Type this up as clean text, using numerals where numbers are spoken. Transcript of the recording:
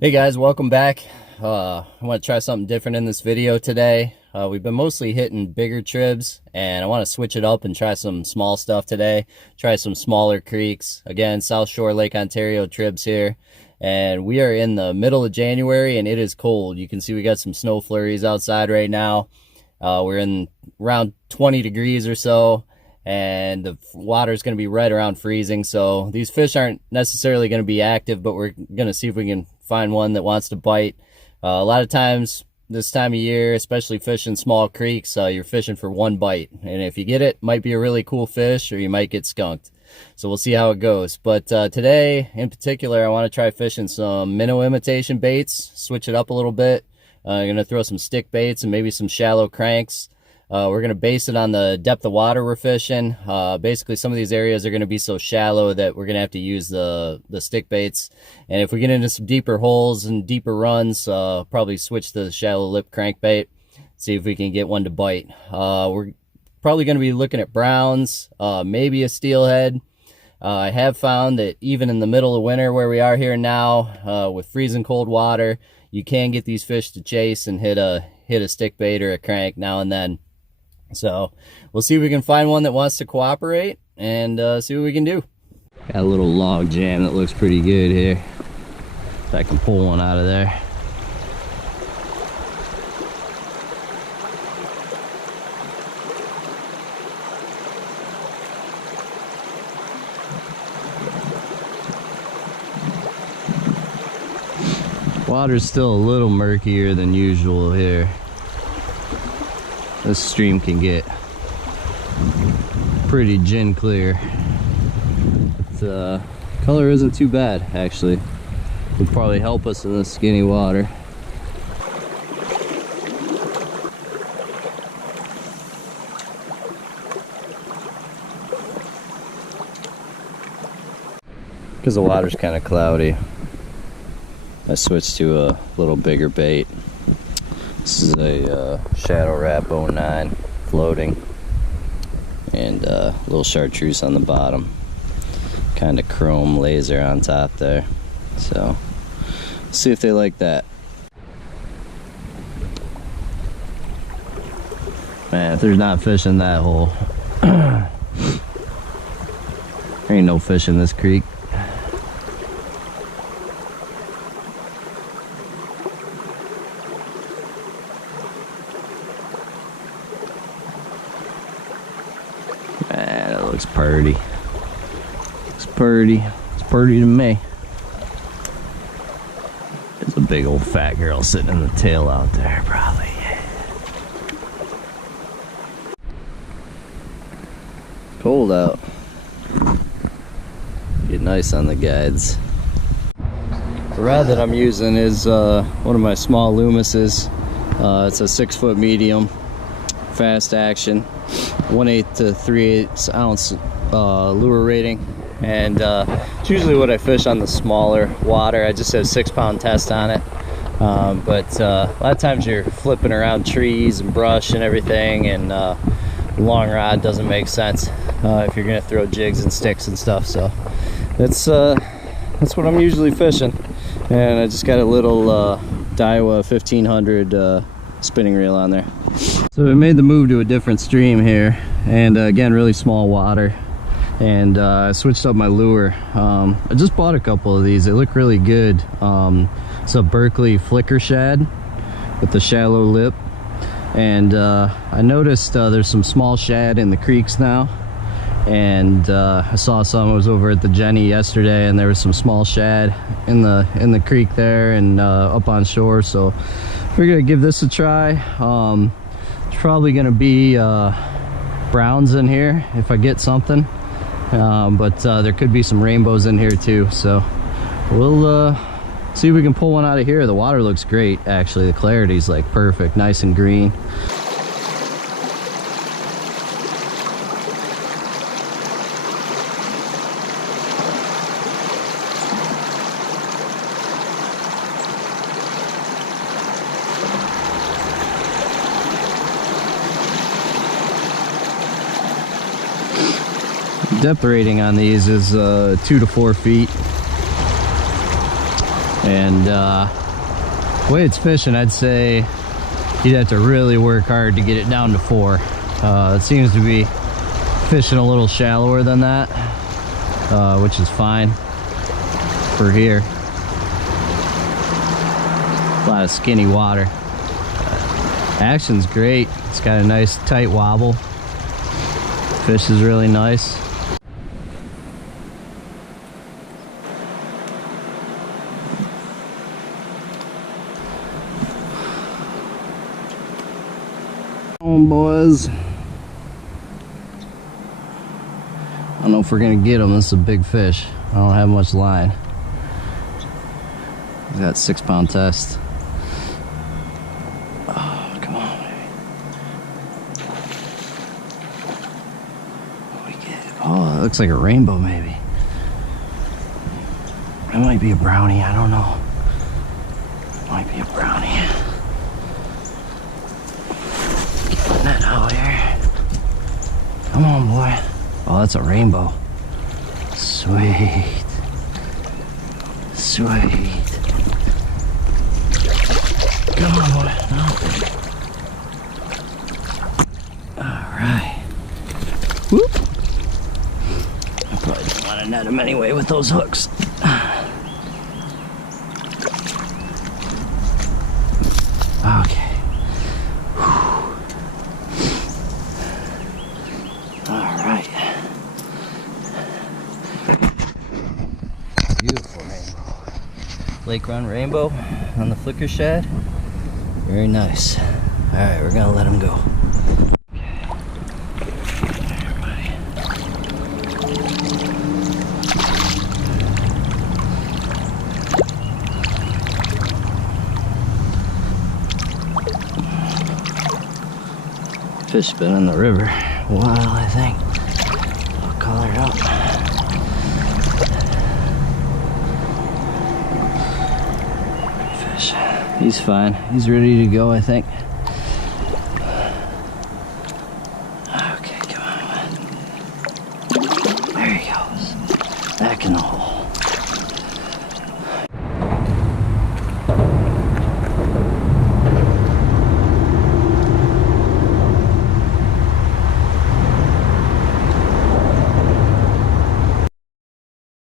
Hey guys, welcome back. I want to try something different in this video today. We've been mostly hitting bigger tribs, and I want to switch it up and try some small stuff today. Try some smaller creeks. Again, South Shore Lake Ontario tribs here. And we are in the middle of January and it is cold. You can see we got some snow flurries outside right now. We're in around 20 degrees or so, and the water is going to be right around freezing. So these fish aren't necessarily going to be active, but we're going to see if we can find one that wants to bite. A lot of times this time of year, especially fishing small creeks, you're fishing for one bite, and if you get it, might be a really cool fish, or you might get skunked. So we'll see how it goes. But today in particular, I want to try fishing some minnow imitation baits, switch it up a little bit. I'm going to throw some stick baits and maybe some shallow cranks. We're going to base it on the depth of water we're fishing. Basically, some of these areas are going to be so shallow that we're going to have to use the stick baits. And if we get into some deeper holes and deeper runs, probably switch to the shallow lip crankbait, see if we can get one to bite. We're probably going to be looking at browns, maybe a steelhead. I have found that even in the middle of winter where we are here now, with freezing cold water, you can get these fish to chase and hit a stick bait or a crank now and then. So we'll see if we can find one that wants to cooperate and see what we can do. Got a little log jam that looks pretty good here. If I can pull one out of there. Water's still a little murkier than usual here. This stream can get pretty gin clear. The color isn't too bad, actually. Would probably help us in the skinny water. Because the water's kind of cloudy, I switched to a little bigger bait. This is a Shadow Wrap 09 floating, and a little chartreuse on the bottom, kind of chrome laser on top there. So see if they like that. Man, if there's not fish in that hole, there ain't no fish in this creek. Man, it looks purty. It's purty. It's purty to me. There's a big old fat girl sitting in the tail out there, probably. Cold out. Get nice on the guides. The rod that I'm using is one of my small Loomises. It's a 6-foot medium, fast action, 1/8 to 3/8 ounce lure rating, and it's usually what I fish on the smaller water. I just have 6-pound test on it, but a lot of times you're flipping around trees and brush and everything, and long rod doesn't make sense if you're gonna throw jigs and sticks and stuff. So that's what I'm usually fishing, and I just got a little Daiwa 1500 spinning reel on there. So we made the move to a different stream here, and again, really small water, and I switched up my lure. I just bought a couple of these. They look really good. It's a Berkley Flicker Shad with the shallow lip, and I noticed there's some small shad in the creeks now, and I saw some. I was over at the Jenny yesterday, and there was some small shad in the creek there and up on shore. So we're gonna give this a try. It's probably gonna be browns in here if I get something, but there could be some rainbows in here too. So we'll see if we can pull one out of here. The water looks great, actually. The clarity's like perfect, nice and green. Depth rating on these is 2 to 4 feet. And the way it's fishing, I'd say you'd have to really work hard to get it down to 4. It seems to be fishing a little shallower than that, which is fine for here. A lot of skinny water. Action's great. It's got a nice tight wobble. Fish is really nice. Come on, boys. I don't know if we're gonna get them. This is a big fish. I don't have much line. He's got 6-pound test. Oh, come on, baby. What do we get? Oh, it looks like a rainbow, maybe. It might be a brownie. I don't know. Might be a brownie. Getting that out here. Come on, boy. Oh, that's a rainbow. Sweet. Sweet. Come on, boy. No. Alright. Whoop. I probably don't want to net him anyway with those hooks. Okay. Alright. Beautiful rainbow. Lake run rainbow on the Flicker Shad. Very nice. Alright, we're gonna let him go. Fish been in the river a while, I think. All colored up. Fish. He's fine. He's ready to go, I think. Okay, come on. There he goes. Back in the hole.